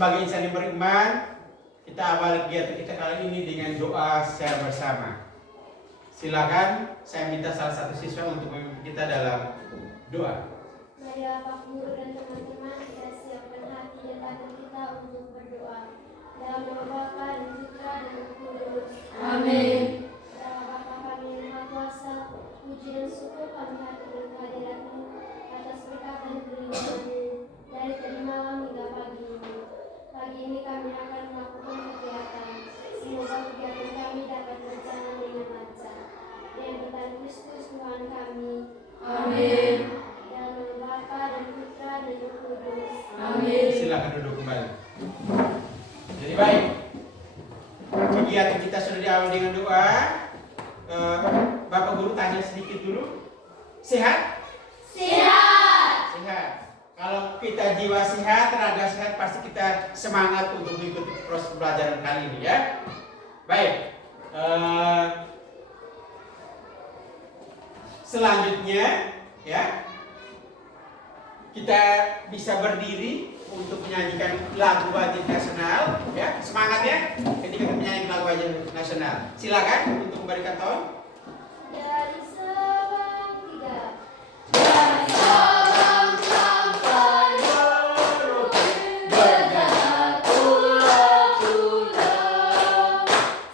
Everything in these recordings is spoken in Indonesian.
sebagai insan yang beriman, kita awali kegiatan kita kali ini dengan doa secara bersama. Silakan saya minta salah satu siswa untuk memimpin kita dalam doa. Mari Bapak Guru dan teman-teman kita siapkan hati dan batin kita untuk berdoa. Dalam nama Bapa dan Putra dan Roh Kudus. Amin. Ya Bapa kami yang Maha Kuasa, puji dan syukur kami haturkan kehadirat-Mu atas berkat dan perlindungan-Mu dari tadi malam hingga pagi ini. Pagi ini kami akan melakukan kegiatan. Semoga kegiatan kami dapat berjalan dengan lancar. Dengan berkat Kristus Tuhan kami. Amin. Dalam nama Bapa dan Putra dan Roh Kudus. Amin. Silakan duduk kembali. Jadi baik, kegiatan kita sudah diawali dengan doa. Bapak Guru tanya sedikit dulu. Sehat? Sehat. Sehat. Kalau kita jiwa sehat, raga sehat, pasti kita semangat untuk mengikuti proses pembelajaran kali ini ya. Baik. Selanjutnya ya, kita bisa berdiri untuk menyanyikan lagu wajib nasional ya. Semangat ya ketika kita menyanyikan lagu wajib nasional. Silakan untuk memberikan tone. Dari Sabang 3. Dari Sabang sampai Merauke, berjalan pulau-pulau,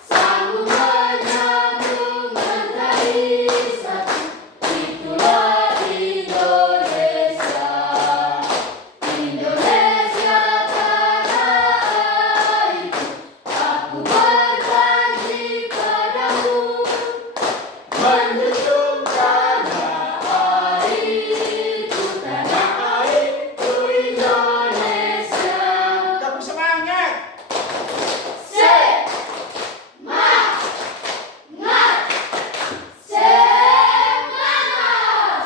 sanggup menyambung mentari satu, itulah Indonesia. Indonesia tanah airku, aku berjanji padamu, menjunjung tanah airku Indonesia. Tepuk semangat. Semangat, semangat.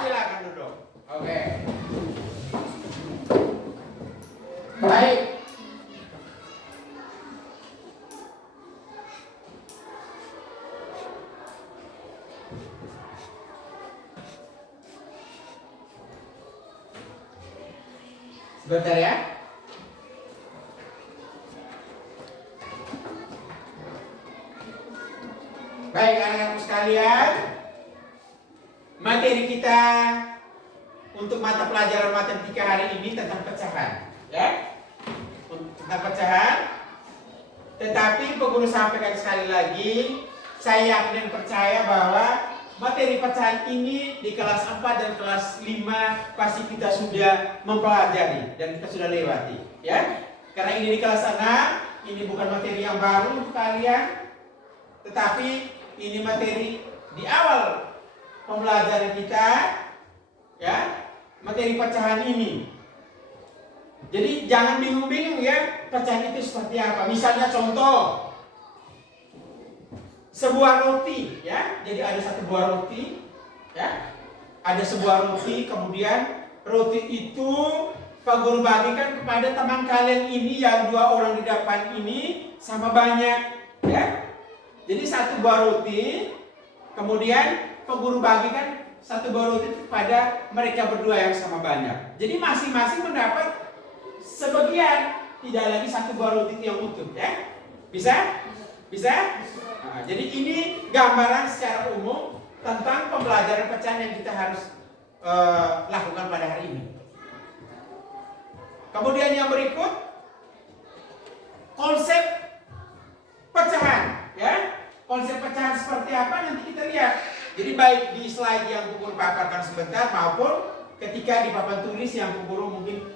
Silakan duduk. Oke. Baik. Sebentar ya. Baik anak-anak sekalian, materi kita untuk mata pelajaran matematika hari ini tentang pecahan, ya, tentang pecahan. Tetapi Guru sampaikan sekali lagi, saya yakin dan percaya bahwa materi pecahan ini di kelas 4 dan kelas 5 pasti kita sudah mempelajari dan kita sudah lewati, ya. Karena ini di kelas 6, ini bukan materi yang baru untuk kalian, tetapi ini materi di awal pembelajaran kita, ya, materi pecahan ini. Jadi jangan bingung-bingung ya, pecahan itu seperti apa. Misalnya contoh, sebuah roti, ya. Jadi ada satu buah roti, ya. Ada sebuah roti, kemudian roti itu Pak Guru bagikan kepada teman kalian ini yang 2 orang di depan ini sama banyak, ya. Jadi satu buah roti, kemudian Pak Guru bagikan satu buah roti kepada mereka berdua yang sama banyak. Jadi masing-masing mendapat sebagian, tidak lagi satu buah roti yang utuh, ya. Bisa? Bisa? Nah, jadi ini gambaran secara umum tentang pembelajaran pecahan yang kita harus lakukan pada hari ini. Kemudian yang berikut, konsep pecahan, ya. Konsep pecahan seperti apa nanti kita lihat. Jadi baik di slide yang Guru paparkan sebentar maupun ketika di papan tulis yang Guru mungkin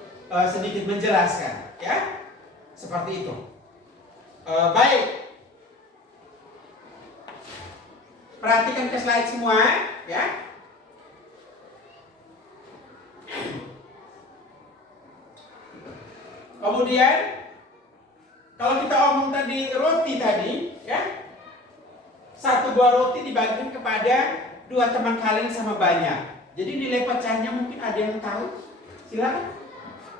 sedikit menjelaskan, ya. Seperti itu. Baik. Perhatikan ke slide semua, ya. Kemudian kalau kita omong tadi roti tadi, ya. Satu buah roti dibagikan kepada 2 teman kalian sama banyak. Jadi nilai pecahannya mungkin ada yang tahu? Silakan.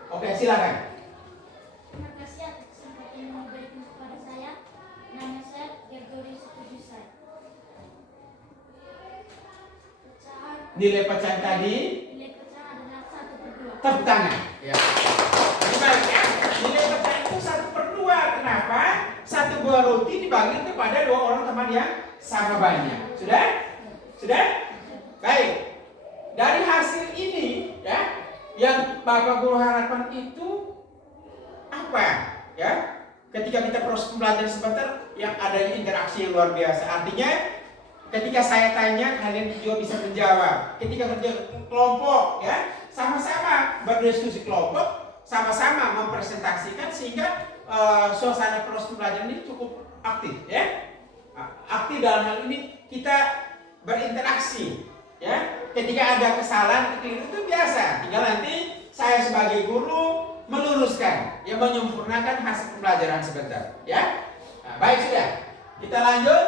Oke, silakan. Terima kasih atas kesempatan yang diberikan kepada saya. Nama saya Gregory Sutujusai. Pecahan. Nilai pecahan tadi? Nilai pecahan adalah 1/2. Tepuk tangan. Ya. Jadi baik ya. Nilai pecahan itu 1/2. kembali kepada dua orang teman yang sama banyak. Sudah? Sudah? Baik. Dari hasil ini ya, yang Bapak Guru harapkan itu apa? Ya. Ketika kita proses pembelajaran sebentar, yang adanya interaksi yang luar biasa. Artinya ketika saya tanya, kalian juga bisa menjawab. Ketika kerja kelompok, ya, sama-sama berdiskusi kelompok, sama-sama mempresentasikan sehingga suasana proses pembelajaran ini cukup aktif, ya. Aktif dalam hal ini kita berinteraksi, ya. Ketika ada kesalahan, kekeliruan itu biasa. Tinggal nanti saya sebagai guru meluruskan, yang menyempurnakan hasil pembelajaran sebentar, ya. Nah, baik sudah. Kita lanjut.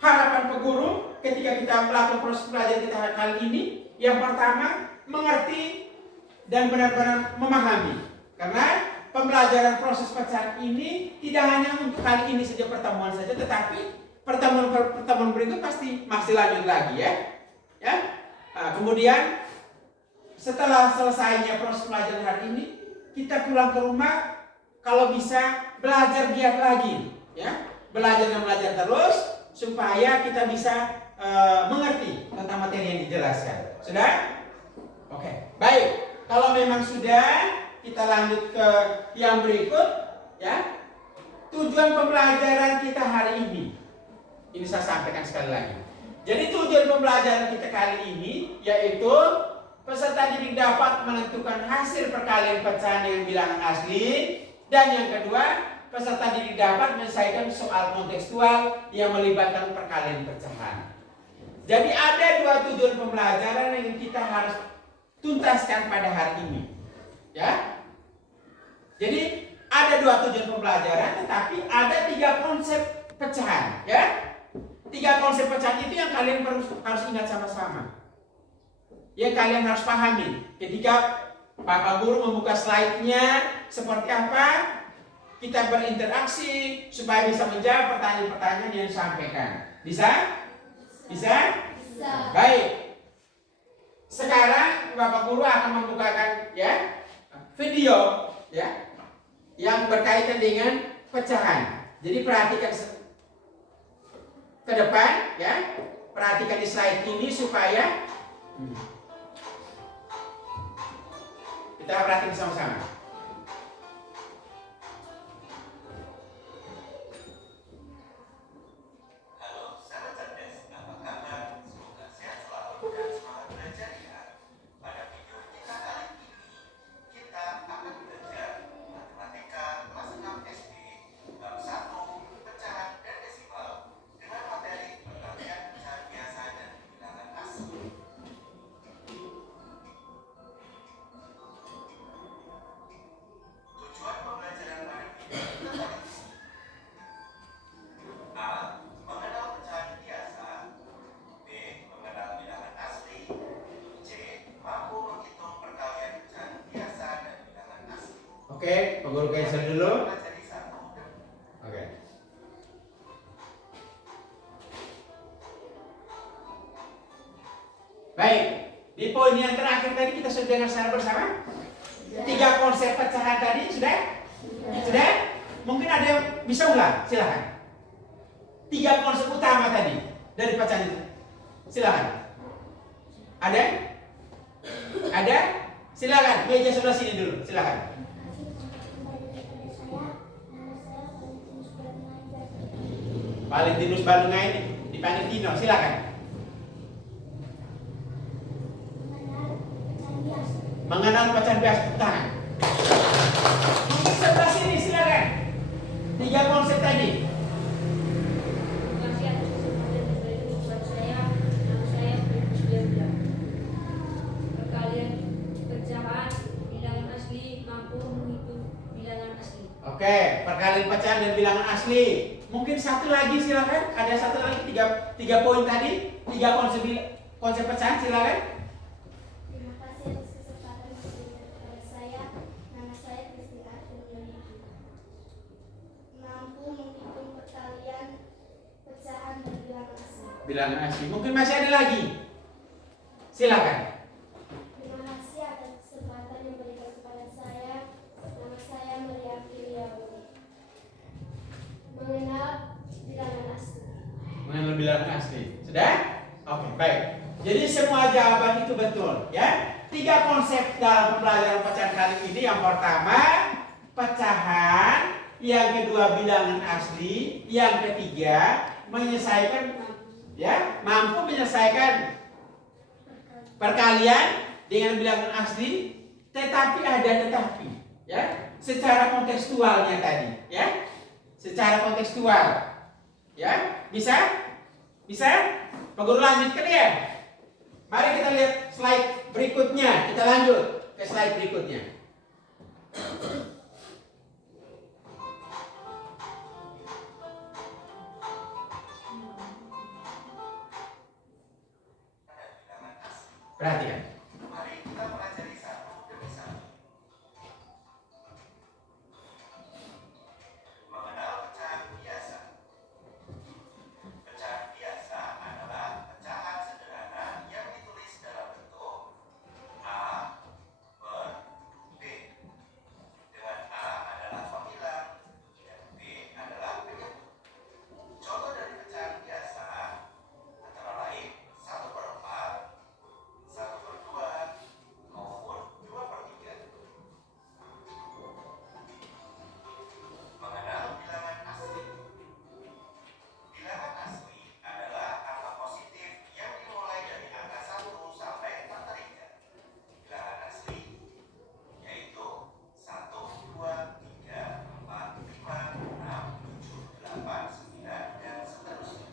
Harapan peguru ketika kita melakukan proses pembelajaran kita kali ini, yang pertama mengerti dan benar-benar memahami. Karena pembelajaran proses pecahan ini tidak hanya untuk kali ini saja, pertemuan saja, tetapi pertemuan berikut pasti masih lanjut lagi, ya. Ya. Nah, kemudian setelah selesainya proses pembelajaran hari ini, kita pulang ke rumah kalau bisa belajar giat lagi, ya. Belajar dan belajar terus supaya kita bisa mengerti tentang materi yang dijelaskan. Sudah? Oke. Baik. Kalau memang sudah, kita lanjut ke yang berikut, ya. Tujuan pembelajaran kita hari ini. Ini saya sampaikan sekali lagi. Jadi tujuan pembelajaran kita kali ini yaitu peserta didik dapat menentukan hasil perkalian pecahan dengan bilangan asli, dan yang kedua, peserta didik dapat menyelesaikan soal kontekstual yang melibatkan perkalian pecahan. Jadi ada dua tujuan pembelajaran yang kita harus tuntaskan pada hari ini, ya. Jadi ada dua tujuan pembelajaran, tetapi ada tiga konsep pecahan, ya. Tiga konsep pecahan itu yang kalian harus ingat sama-sama. Yang kalian harus pahami. Ketika Bapak Guru membuka slide-nya seperti apa, kita berinteraksi supaya bisa menjawab pertanyaan-pertanyaan yang disampaikan. Bisa? Bisa? Bisa. Baik. Sekarang Bapak Guru akan membukakan, ya, video, ya, yang berkaitan dengan pecahan. Jadi perhatikan ke depan, ya. Perhatikan di slide ini supaya kita perhatikan sama-sama. Oke, Pak Guru cancel dulu. Oke. Baik, di poin yang terakhir tadi kita sudah dengar secara bersama. Tiga konsep pecahan tadi sudah? Sudah? Mungkin ada yang bisa ulang, silakan. Tiga konsep utama tadi dari pecahan itu. Silakan. Ada? Ada? Silakan, meja sebelah sini dulu, silakan. Valentinus Balungai di Panitino, silakan. Mengenal pecahan bias tangan. Mungkin sebelah sini, silakan. Tiga konsep tadi. Perkalian pecahan bilangan asli mampu menghitung bilangan asli. Oke, perkalian pecahan dan bilangan asli. Mungkin satu lagi silakan. Ada satu lagi, tiga poin tadi, tiga konsep pecahan, silakan. Terima kasih atas kesempatan memberikan kepada saya. Nama saya Kristi Arjun. Mampu menghitung perkalian pecahan dan bilangan asli. Bilangan asli. Mungkin masih ada lagi. Silakan. Terima kasih atas kesempatan yang diberikan kepada saya. Nama saya Sudah? Oke, baik. Jadi semua jawaban itu betul, ya. 3 konsep dalam pembelajaran pecahan kali ini. Yang pertama, pecahan. Yang kedua, bilangan asli. Yang ketiga, menyelesaikan, ya, mampu menyelesaikan perkalian dengan bilangan asli. Tetapi ada tetapi, ya. Secara kontekstualnya tadi, ya. Secara kontekstual, ya. Bisa? Bisa? Pak Guru lanjutkan ya. Mari kita lihat slide berikutnya. Kita lanjut ke slide berikutnya. Perhatikan. Mari kita pelajari satu demi satu. Mengenal pecahan biasa. Pecahan biasa adalah pecahan sederhana yang ditulis dalam bentuk A, B, B. Dengan A adalah pembilang dan B adalah penyebut. Contoh dari pecahan biasa antara lain 1/4, 1/2, maupun 2/3. Mengenal bilangan asli. Bilangan asli adalah angka positif yang dimulai dari angka 1 sampai tertinggal. Bilangan asli yaitu 1, 2, 3, 4, 5, 6, 7, 8, 9, dan seterusnya.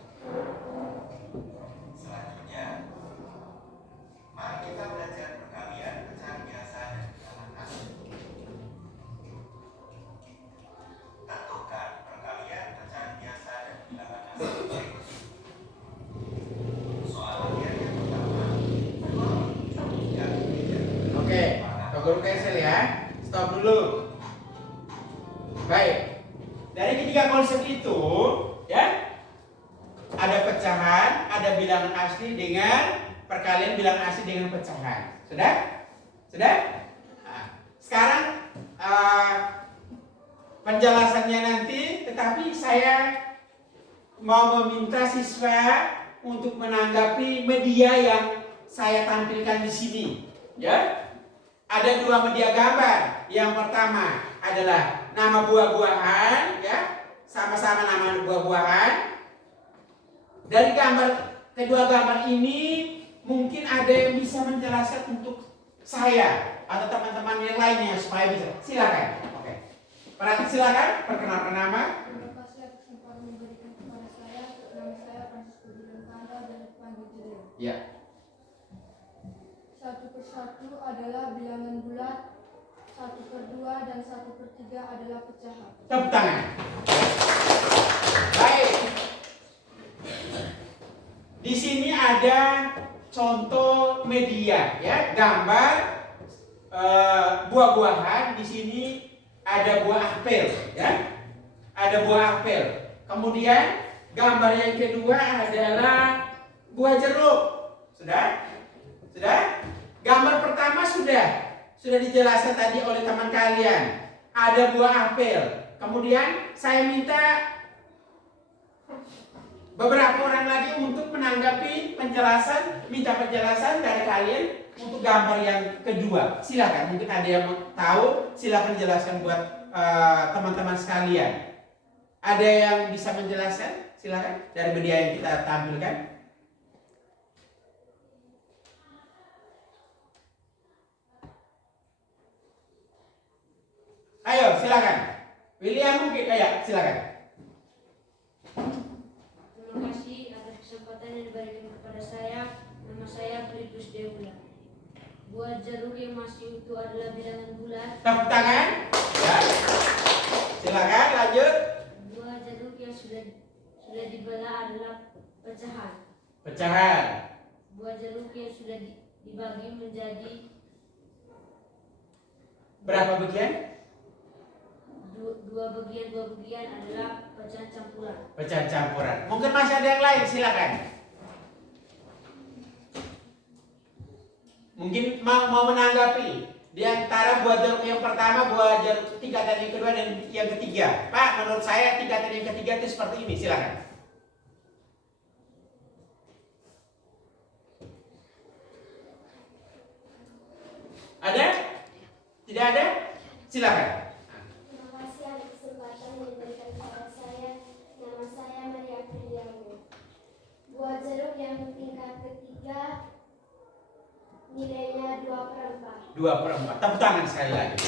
Selanjutnya, mari kita belajar perkalian pecahan biasa dan bilangan asli. Tentukan perkalian pecahan biasa dan bilangan asli berikut. Soal latihan yang pertama, 2 yang beda. Oke, Pak Guru cancel ya. Stop dulu. Baik. Dari ketiga konsep itu, ya, ada pecahan, ada bilangan asli dengan perkalian bilangan asli dengan pecahan. Sudah? Sudah? Nah, sekarang penjelasannya nanti, tetapi saya mau meminta siswa untuk menanggapi media yang saya tampilkan di sini, ya. Ada 2 media gambar. Yang pertama adalah nama buah-buahan, ya, sama-sama nama buah-buahan. Dari kedua gambar ini mungkin ada yang bisa menjelaskan untuk saya atau teman-teman yang lainnya supaya bisa. Silakan. Oke. Silakan perkenalkan nama. Terima kasih atas kesempatan memberikan kepada saya. Nama saya Francisco Dilentanda dan dipanggil Judel. Ya. 1/1 adalah bilangan bulat, 1/2 dan 1/3 adalah pecahan. Tepuk tangan. Baik. Di sini ada contoh media, ya, gambar buah-buahan. Di sini ada buah apel, ya, ada buah apel. Kemudian gambar yang kedua adalah buah jeruk. Sudah? Sudah? Gambar pertama sudah dijelaskan tadi oleh teman kalian. Ada buah apel. Kemudian saya minta beberapa orang lagi untuk menanggapi minta penjelasan dari kalian untuk gambar yang kedua. Silakan, mungkin ada yang tahu, silakan jelaskan buat teman-teman sekalian. Ada yang bisa menjelaskan? Silakan dari media yang kita tampilkan. Ayo, silakan. William mungkin, ayo, silakan. Terima kasih atas kesempatan yang diberikan kepada saya. Nama saya Filipus Deula. Buah jeruk yang masih utuh adalah bilangan bulat. Tepuk tangan. Ya. Silakan lanjut. Buah jeruk yang sudah dibelah adalah pecahan. Pecahan. Buah jeruk yang sudah dibagi menjadi Berapa bagian? dua bagian adalah pecahan campuran. Pecahan campuran. Mungkin masih ada yang lain, silakan. Mungkin mau menanggapi di antara buah jeruk yang pertama, buah jeruk tingkatan yang kedua dan yang ketiga. Pak, menurut saya tingkatan yang ketiga itu seperti ini, silakan. Silakan. Terima kasih atas kesempatan yang diberikan kepada saya. Nama saya Maria Fridiano. Buah jeruk yang tingkat ketiga nilainya 2/4. 2/4. Tepuk tangan sekali lagi.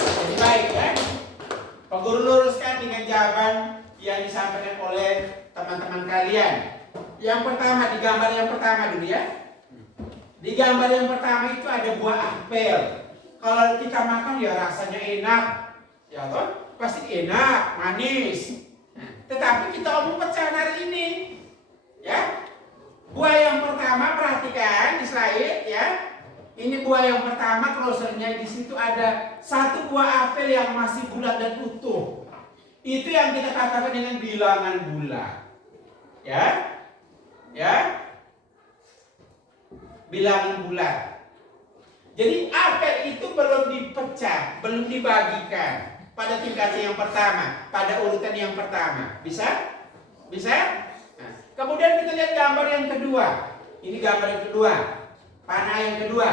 Jadi baik ya. Pak Guru luruskan dengan jawaban yang disampaikan oleh teman-teman kalian. Yang pertama, di gambar yang pertama dulu ya. Di gambar yang pertama itu ada buah apel. Kalau kita makan ya rasanya enak. Ya toh? Pasti enak, manis. Tetapi kita omong pecahan hari ini. Ya. Buah yang pertama, perhatikan di slide ya. Ini buah yang pertama, closernya di situ ada satu buah apel yang masih bulat dan utuh. Itu yang kita katakan dengan bilangan bulat. Ya. Ya. Bilangan bulat. Jadi apel itu belum dipecah, belum dibagikan pada tingkatan yang pertama, pada urutan yang pertama. Bisa? Bisa? Nah, kemudian kita lihat gambar yang kedua. Ini gambar yang kedua. Panah yang kedua.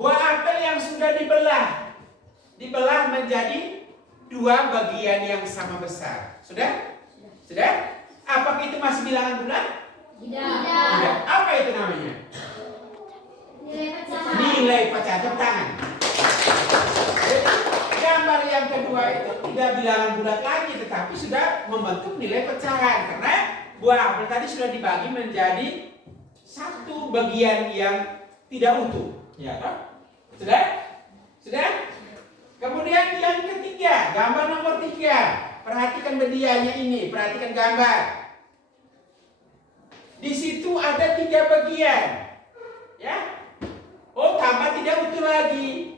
Buah apel yang sudah dibelah menjadi dua bagian yang sama besar. Sudah? Sudah? Apakah itu masih bilangan bulat? Tidak. Apa itu namanya? Nilai pecahan. Nilai pecahan. Tepuk tangan. Jadi, gambar yang kedua itu tidak bilangan bulat lagi, tetapi sudah membentuk nilai pecahan karena buah apel tadi sudah dibagi menjadi satu bagian yang tidak utuh. Ya kan? Sudah? Sudah? Kemudian yang ketiga, gambar nomor 3. Perhatikan medianya ini, perhatikan gambar. Di situ ada 3 bagian. Ya. Oh, tambah tidak utuh lagi.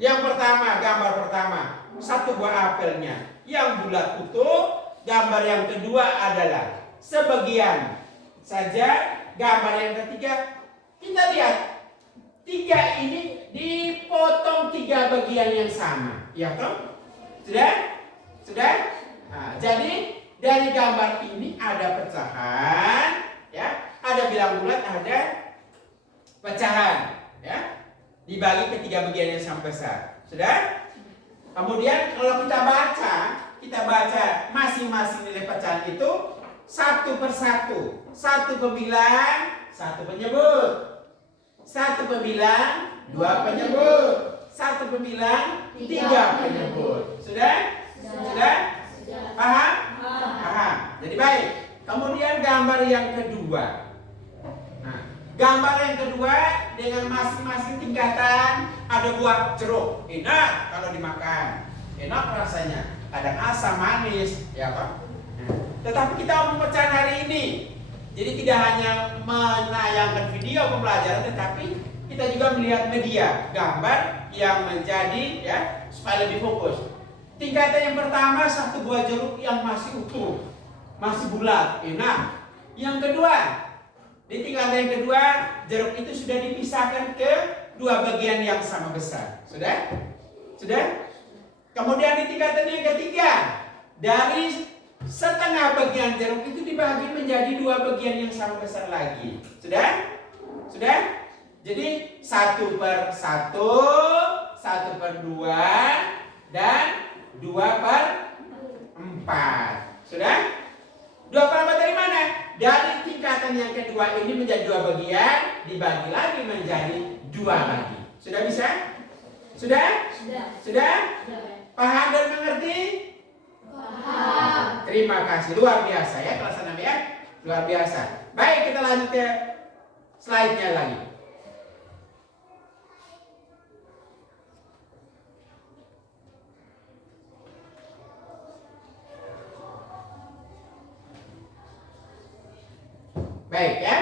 Yang pertama, gambar pertama, satu buah apelnya yang bulat utuh. Gambar yang kedua adalah sebagian saja. Gambar yang ketiga, kita lihat 3 ini dipotong 3 bagian yang sama. Ya toh? Sudah? Sudah? Nah, jadi dari gambar ini ada pecahan, ya, ada bilang bulat, ada pecahan, ya, dibagi ke 3 bagian yang sama besar. Sudah? Kemudian kalau kita baca masing-masing nilai pecahan itu satu persatu. Satu pembilang, satu penyebut. Satu pembilang, 2 penyebut. Satu pembilang, 3 penyebut. Sudah? Sudah? Paham? Paham. Jadi baik. Kemudian gambar yang kedua. Nah, gambar yang kedua dengan masing-masing tingkatan. Ada buah jeruk. Enak kalau dimakan. Enak rasanya. Kadang asam, manis, ya kan? Tetapi kita mau pecahan hari ini. Jadi tidak hanya menayangkan video pembelajaran, tetapi kita juga melihat media, gambar yang menjadi, ya, supaya lebih fokus. Tingkatan yang pertama, satu buah jeruk yang masih utuh, masih bulat, enak. Yang kedua, di tingkatan yang kedua, jeruk itu sudah dipisahkan ke 2 bagian yang sama besar. Sudah? Sudah? Kemudian di tingkatan yang ketiga, dari setengah bagian jeruk itu dibagi menjadi 2 bagian yang sama besar lagi. Sudah? Sudah? Jadi 1/1, 1/2, dan 2/4. Sudah? 2/4 dari mana? Dari tingkatan yang kedua ini menjadi 2 bagian, dibagi lagi menjadi 2 lagi. Sudah bisa? Sudah? Sudah? Paham dan mengerti? Paham. Terima kasih, luar biasa ya kelas 6 ya. Luar biasa. Baik, kita lanjut ke slide-nya lagi. Baik ya.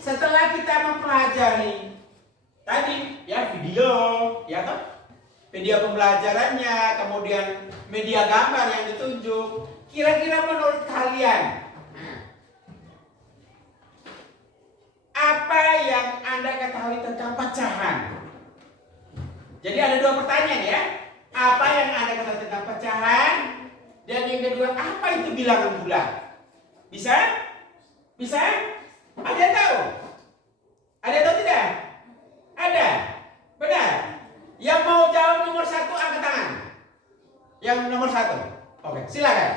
Setelah kita mempelajari tadi ya video, ya toh? Video pembelajarannya, kemudian media gambar yang ditunjuk. Kira-kira menurut kalian, apa yang Anda ketahui tentang pecahan? Jadi ada 2 pertanyaan ya. Apa yang Anda ketahui tentang pecahan? Dan yang kedua, apa itu bilangan bulat? Bisa? Bisa? Ada yang tahu? Ada yang tahu tidak? Ada? Benar? Yang mau jawab nomor 1 angkat tangan. Yang nomor 1. Oke, silakan.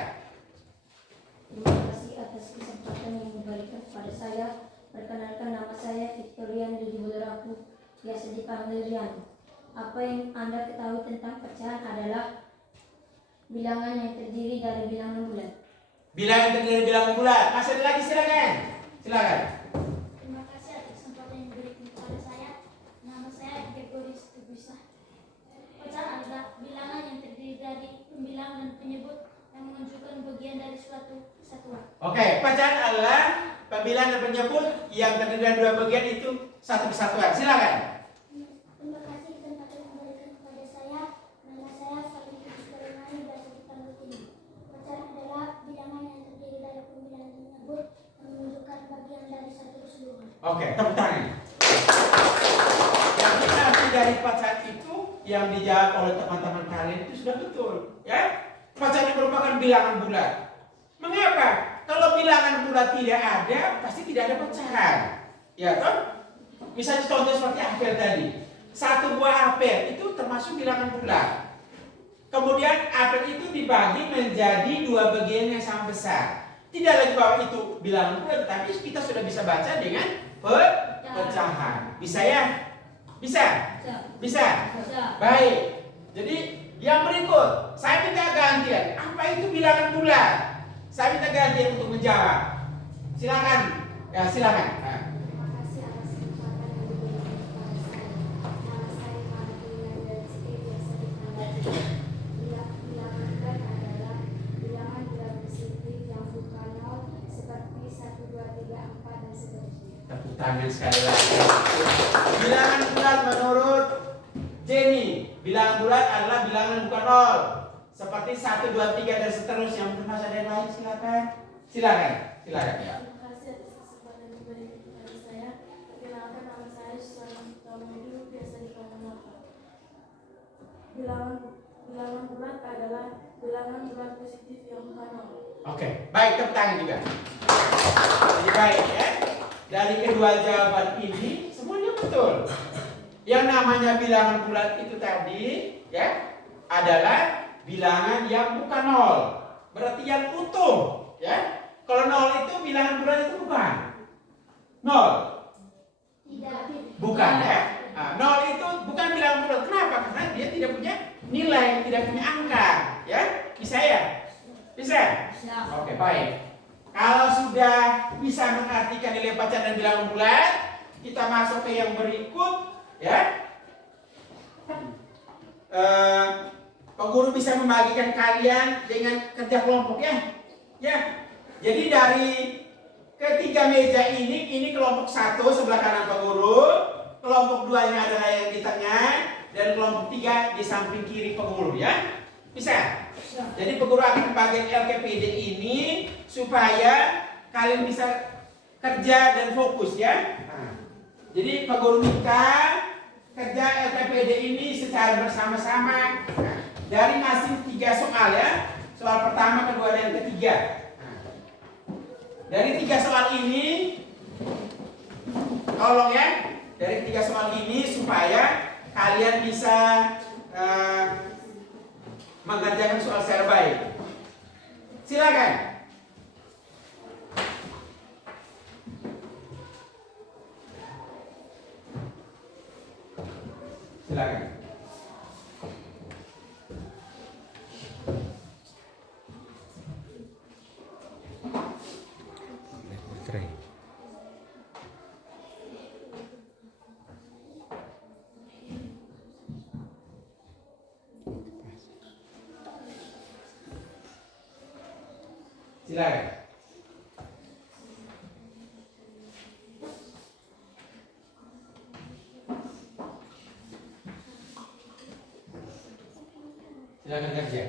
Terima kasih atas kesempatan yang diberikan kepada saya. Perkenalkan, nama saya Victorian Didi Buleraku, biasa dipanggil Rian. Apa yang Anda ketahui tentang pecahan adalah bilangan yang terdiri dari bilangan bulat. Bilangan terdiri dari bilangan bulat. Masih ada lagi, silakan. Silakan. Terima kasih atas kesempatan yang diberikan kepada saya. Nama saya Gregoris Tubisah. Pecahan adalah bilangan yang terdiri dari pembilang dan penyebut yang menunjukkan bagian dari suatu kesatuan. Oke, pecahan adalah pembilang dan penyebut yang terdiri dari 2 bagian itu satu kesatuan. Silakan. Terima kasih kesempatan yang diberikan kepada saya. Nama saya Fadli Kusbarimani, biasa dipanggil Tini. Pecahan adalah bilangan yang terdiri dari pembilang dan penyebut yang menunjukkan bagian dari satu keseluruhan. Oke, tepuk tangan. Yang kita arti dari pecahan itu yang dijawab oleh teman-teman kalian itu sudah betul, ya. Pecahan merupakan bilangan bulat. Mengapa? Kalau bilangan bulat tidak ada, pasti tidak ada pecahan. Ya toh? Misalnya contoh seperti apel tadi. 1 buah apel itu termasuk bilangan bulat. Kemudian apel itu dibagi menjadi 2 bagian yang sama besar. Tidak lagi bahwa itu bilangan bulat, tetapi kita sudah bisa baca dengan pecahan. Bisa ya? Bisa? Bisa? Baik. Jadi yang berikut, saya minta gantian. Apa itu bilangan bulat? Saya minta gantian untuk menjawab. Silakan. Ya, silakan. Nah. Terima kasih atas kesempatan yang diberikan kepada saya. Nama saya Martina dan Siti, biasa dipanggil Tini. Bilangan bulat adalah bilangan bulat positif yang bukan nol seperti 1, 2, 3, 4 dan seterusnya. Tepuk tangan sekali lagi. Bilangan bulat menurut Jenny, bilangan bulat adalah bilangan bukan nol. Seperti 1, 2, 3 dan seterusnya. Mungkin masih ada yang lain, silakan. Silakan. Silakan ya. Terima kasih atas kesempatan yang diberikan kepada saya. Perkenalkan, nama saya Susanti Tamudu, biasa dipanggil Nova. Bilangan bulat adalah bilangan bulat positif yang bukan nol. Oke, baik, tepuk tangan juga. Jadi baik ya. Dari kedua jawaban ini semuanya betul. Yang namanya bilangan bulat itu tadi ya adalah bilangan yang bukan nol. Berarti yang utuh ya. Kalau nol itu bilangan bulat itu bukan. Nol. Tidak. Bukan ya. Nah, nol itu bukan bilangan bulat. Kenapa? Karena dia tidak punya nilai, tidak punya angka ya. Bisa ya? Bisa? Oke, baik. Kalau sudah bisa mengartikan nilai pecahan dan bilangan bulat, kita masuk ke yang berikut, ya. Guru bisa membagikan kalian dengan kerja kelompok ya. Ya. Jadi dari ketiga meja ini kelompok 1 sebelah kanan Pak Guru, kelompok 2-nya adalah yang di tengah, dan kelompok 3 di samping kiri Pak Guru ya. Bisa? Jadi Pak Guru akan membagikan LKPD ini supaya kalian bisa kerja dan fokus ya. Nah, jadi Pak Guru minta kerja LKPD ini secara bersama-sama. Nah, dari masing 3 soal ya. Soal pertama, kedua, dan ketiga. Nah, dari 3 soal ini tolong ya. Dari 3 soal ini supaya kalian bisa mengerjakan soal secara baik. Silakan. Silakan. Silakan. Silakan kerja.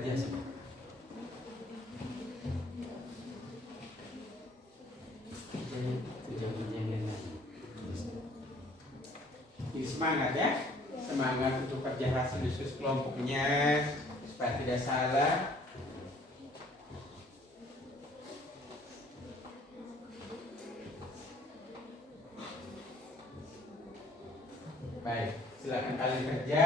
kerja semua. Jadi semangat ya, semangat untuk kerja hasil khusus kelompoknya supaya tidak salah. Baik, silakan kalian kerja.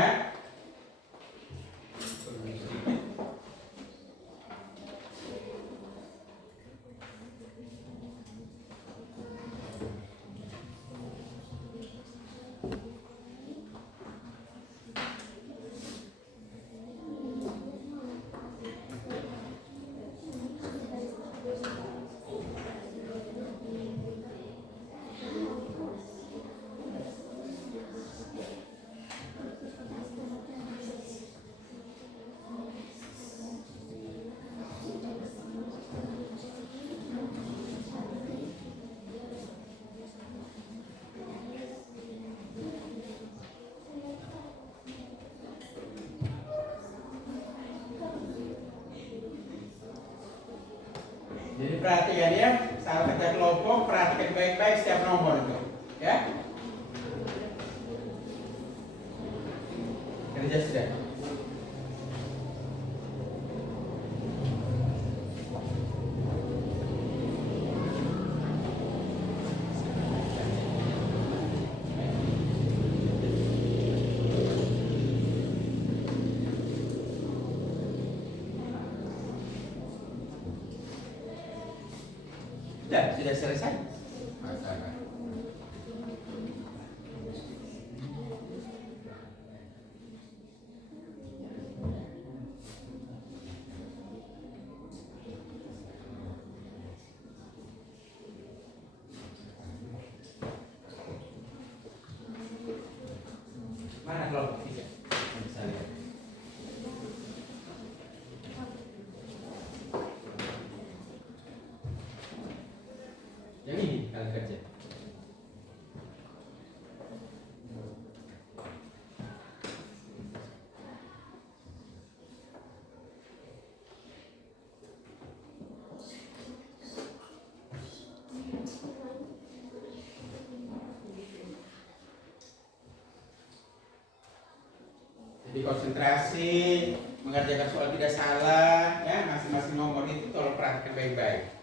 Jadi perhatikan ya, saat kerja kelompok perhatikan baik-baik setiap nomor itu, ya. Kerja sudah. Sudah selesai. Masalah. Mana kelompok tiga? Bisa lihat. Yang ini kalian kerja. Jadi konsentrasi mengerjakan soal tidak salah, ya masing-masing nomor itu tolong perhatikan baik-baik.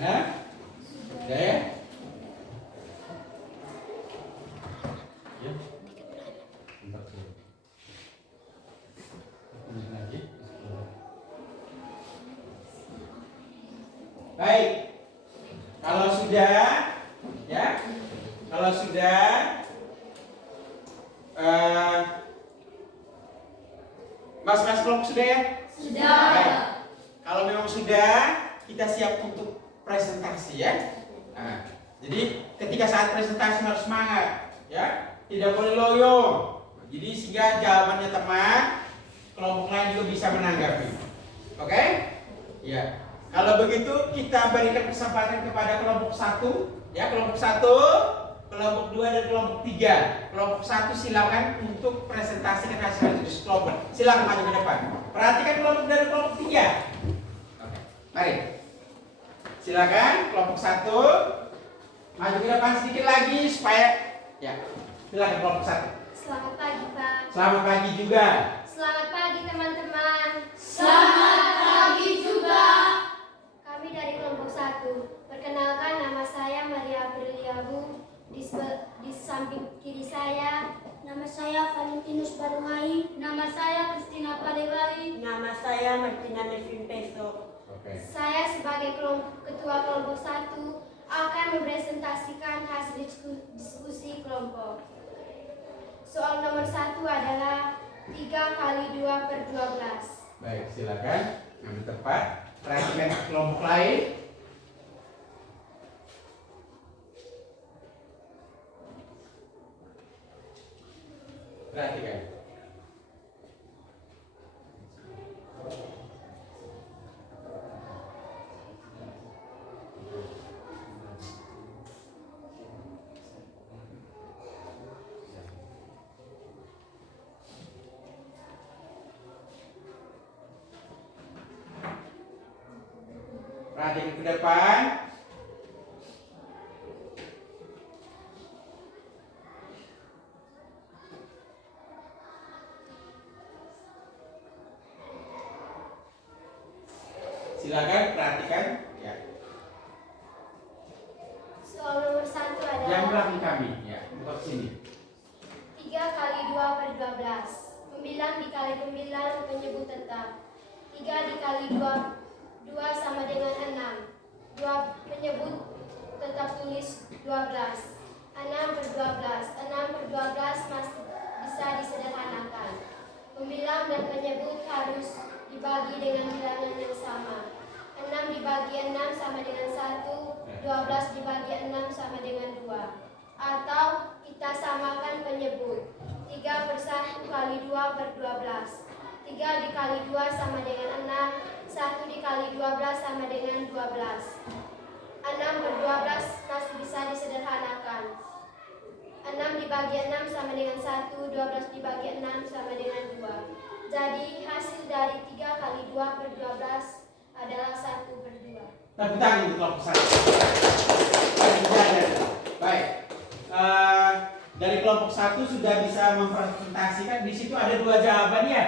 Mana? Sudah ya? Ya. Bentar dulu. Ini lagi. Baik. Kalau sudah, ya. Kalau sudah, mas-mas kelompok sudah ya? Sudah. Baik. Kalau memang sudah, kita siap untuk presentasi ya. Nah, jadi ketika saat presentasi harus semangat, ya, tidak boleh loyo. Jadi sehingga jawabannya teman, kelompok lain juga bisa menanggapi. Oke? Ya. Kalau begitu kita berikan kesempatan kepada kelompok 1, ya, kelompok 1, kelompok 2 dan kelompok 3. Kelompok 1 silakan untuk presentasikan hasil diskusi kelompok. Silakan maju ke depan. Perhatikan kelompok dari kelompok 3. Oke. Mari. Silakan kelompok 1 maju ke depan sedikit lagi supaya ya. Silakan kelompok 1. Selamat pagi, Pak. Selamat pagi juga. Selamat pagi, teman-teman. Selamat pagi juga. Kami dari kelompok 1. Perkenalkan, nama saya Maria Apriliabu. Di samping kiri saya, Nama saya Valentinus Barungai. Nama saya Kristina Padewari. Nama saya Martina Melvin Peso. Oke. saya sebagai ketua kelompok 1 akan mempresentasikan hasil diskusi kelompok. Soal nomor 1 adalah 3 kali 2 per 12. Baik, silakan ambil tempat. Perhatikan kelompok lain. Perhatikan. Perhatikan ke depan. Silakan perhatikan ya. Soal nomor 1 Yang adalah belakang kami ya, buka sini. 3 kali 2 per 12. Pembilang dikali pembilang menyebut tetap. 3 dikali 2 sama dengan 6. 2 menyebut tetap tulis 12. 6 per 12. 6 per 12 masih bisa disederhanakan. Pembilang dan penyebut harus dibagi dengan bilangan yang sama. 6 dibagi 6 sama dengan 1. 12 dibagi 6 sama dengan 2. Atau kita samakan penyebut. 3 per 1 kali 2 per 12. 3 dikali 2 sama dengan 6. 1 dikali 12 sama dengan 12. 6 per 12 masih bisa disederhanakan. 6 dibagi 6 sama dengan 1. 12 dibagi 6 sama dengan 2. Jadi hasil dari 3 kali 2 per 12 adalah 1 per 2. Tepuk tangan untuk kelompok 1. Baik. Dari kelompok 1 sudah bisa mempresentasikan. Di situ ada 2 jawabannya.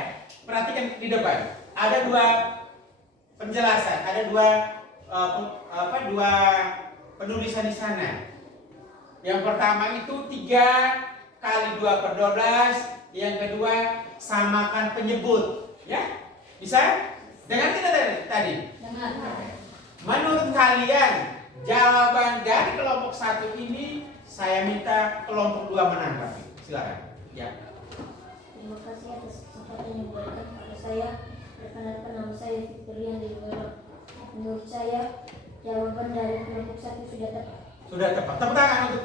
Perhatikan di depan. Ada 2 penjelasan. Ada 2 penulisan di sana. Yang pertama itu 3 kali 2 per 12. Yang kedua samakan penyebut. Ya, bisa? Dengar tidak tadi? Dengar. Menurut kalian, jawaban dari kelompok 1 ini saya minta kelompok 2 menanggapi. Silakan. Ya. Terima kasih atas kesempatan yang diberikan kepada saya. Perkenalkan, nama saya Victoria Liwero. Menurut saya, jawaban dari kelompok 1 sudah tepat. Sudah tepat. Tepuk tangan untuk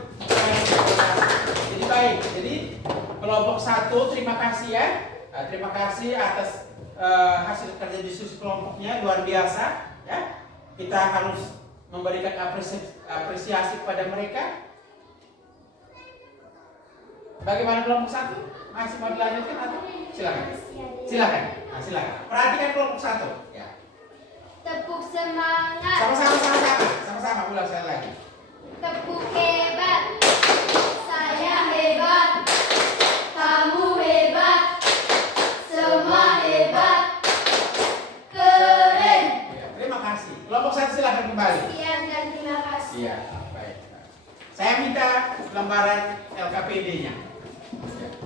jadi baik. Jadi kelompok 1 terima kasih ya. Terima kasih atas hasil kerja diskusi kelompoknya, luar biasa ya. Kita harus memberikan apresiasi kepada mereka. Bagaimana kelompok 1? Masih mau dilanjutkan atau silakan? Silakan. Nah, silakan. Perhatikan kelompok 1 ya. Tepuk semangat. Sama-sama ulang sekali lagi. Tepuk hebat. Saya hebat. Kamu hebat. Semua hebat. Keren. Ya, terima kasih. Kelompok 1 silakan kembali. Sekian dan Iya, baik. Saya minta lembaran LKPD-nya.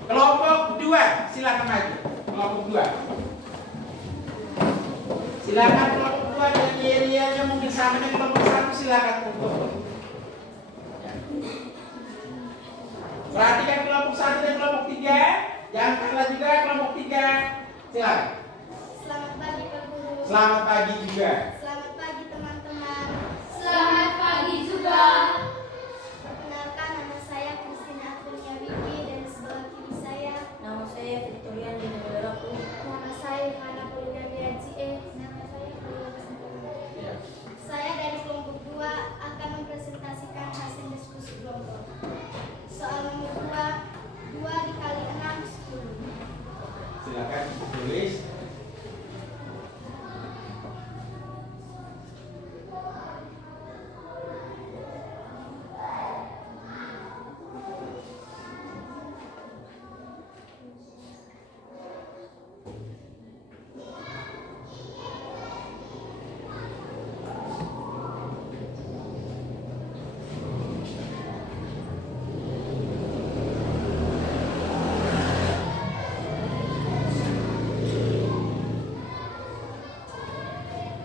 Kelompok 2, silakan maju. Kelompok 2. Silakan kelompok 2 dan yel-yelnya mungkin sama dengan kelompok 1, silakan kumpul. Ya. Perhatikan kelompok 1 dan kelompok 3. Jangan kalah juga kelompok 3. Silakan. Selamat pagi Pak Guru. Selamat pagi juga. Selamat pagi teman-teman. Selamat pagi juga. Perkenalkan, nama saya Christina Aprilia Wiki dan sebelah kiri saya Nama saya Victoria Lina Bodarapu. nama saya Yohana Polina Biaji. Nama saya Polina Sempurna. Ya. Saya dari kelompok 2 akan mempresentasikan hasil diskusi kelompok. Soal nomor 2, 2 dikali 6 10. Silakan tulis.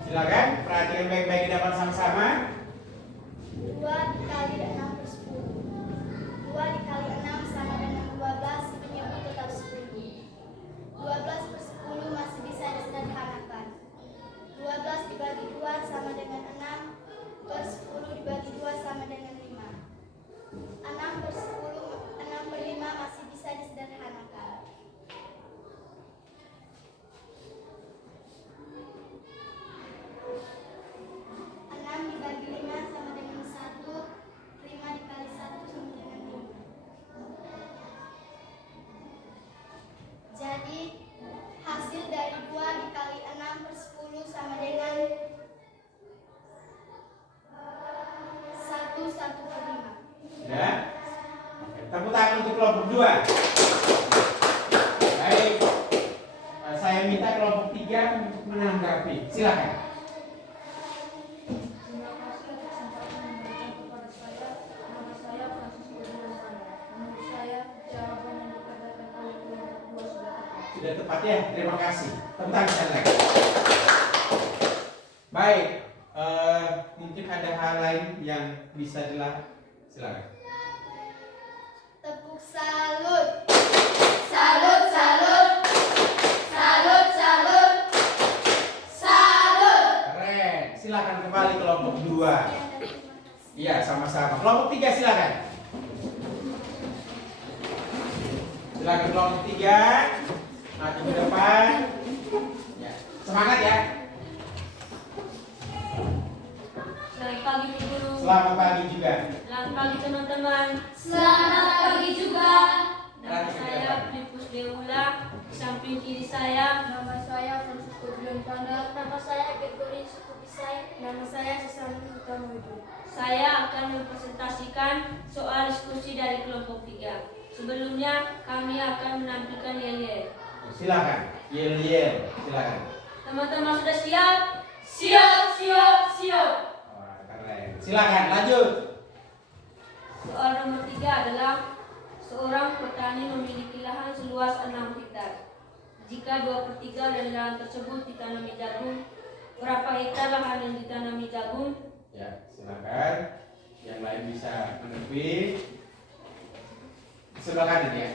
Silakan perhatikan baik-baik di depan sama-sama. 2 dikali 6 per 10. 2 dikali 6 sama dengan 12, menyebut tetap 10. 12 per 10 masih bisa disederhanakan. 12 dibagi 2 sama dengan 6, per 10 dibagi 2 sama dengan 5. 6 per 10, 6 per 5 masih bisa disederhanakan. 6 dibagi 5 sama dengan 1, 5 dikali 1 sama dengan 5. Jadi hasil dari 2 dikali 6 per 10 sama dengan 1 per 5. Ya. Tepuk tangan untuk kelompok 2. Baik. Saya minta kelompok 3 untuk menanggapi. Silakan. Terima kasih atas kesempatan yang diberikan kepada saya. Nama saya Francisco Dilamanda. Menurut saya, jawaban yang dikatakan oleh kelompok 2 sudah tepat. Sudah tepat ya. Terima kasih. Tepuk tangan sekali lagi. Baik. Mungkin ada hal lain yang bisa dilakukan. Silakan. Tepuk salut. Salut, salut. Salut, salut. Salut. Keren. Silakan kembali kelompok 2. Sekian dan terima kasih. Iya, sama-sama. Kelompok 3 silakan. Silakan kelompok 3. Maju ke depan. Ya. Semangat ya. Selamat pagi Bu Guru. Selamat pagi juga. Selamat pagi teman-teman. Selamat pagi juga. Nama saya Filipus Deula. Di samping kiri saya, Nama saya Francisco Dilamanda. Nama saya Gregory Sukupisai. Nama saya Susanti Hutamudu. saya akan mempresentasikan soal diskusi dari kelompok 3. Sebelumnya, kami akan menampilkan yel-yel. Silakan. Yel-yel. Silakan. Teman-teman sudah siap? Siap, siap, siap. Wah, keren. Silakan lanjut. Soal nomor 3 adalah seorang petani memiliki lahan seluas 6 hektar. Jika 2/3 dari lahan tersebut ditanami jagung, berapa hektar lahan yang ditanami jagung? Ya, silakan. Yang lain bisa menepi. Sebelah kanan ya.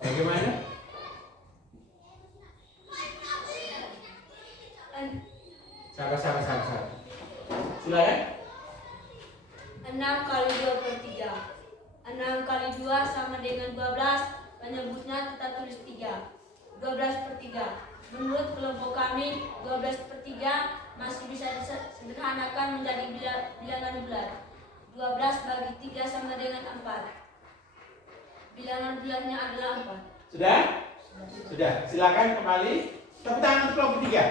Bagaimana? Penyebutnya kita tulis 3. 12/3. Menurut kelompok kami, 12/3 masih bisa disederhanakan menjadi bilangan bulat. 12 bagi 3 sama dengan 4. Bilangan bulatnya adalah 4. Sudah? Sudah. Silakan kembali. Tepuk tangan untuk kelompok 3.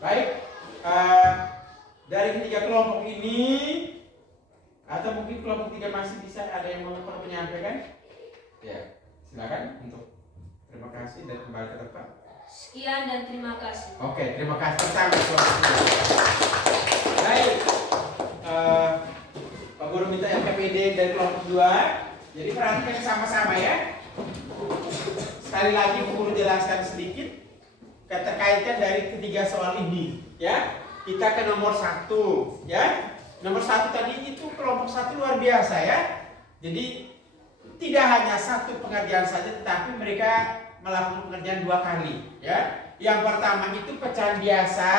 Baik. Dari ketiga kelompok ini, atau mungkin kelompok 3 masih bisa ada yang mau menyampaikan? Ya, silakan untuk terima kasih dan kembali ke tempat. Sekian dan terima kasih. Oke, terima kasih pertama kelompok 3. Baik. Pak Guru minta LKPD dari kelompok 2. Jadi perhatikan sama-sama ya. Sekali lagi Pak Guru jelaskan sedikit keterkaitan dari ketiga soal ini ya. Kita ke nomor 1 ya. Nomor 1 tadi itu kelompok 1 luar biasa ya. Jadi tidak hanya satu pengerjaan saja, tetapi mereka melakukan pengerjaan 2 kali ya. Yang pertama itu pecahan biasa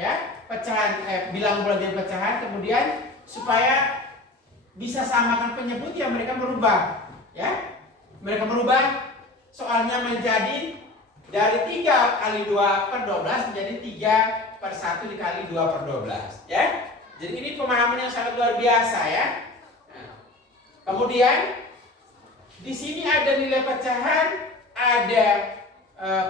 ya, pecahan bilangan bulat dan pecahan, kemudian supaya bisa samakan penyebut ya mereka merubah ya. Mereka merubah soalnya menjadi dari 3 kali 2/12 menjadi 3/1 dikali 2/12 ya. Jadi ini pemahaman yang sangat luar biasa ya. Nah, kemudian di sini ada nilai pecahan, ada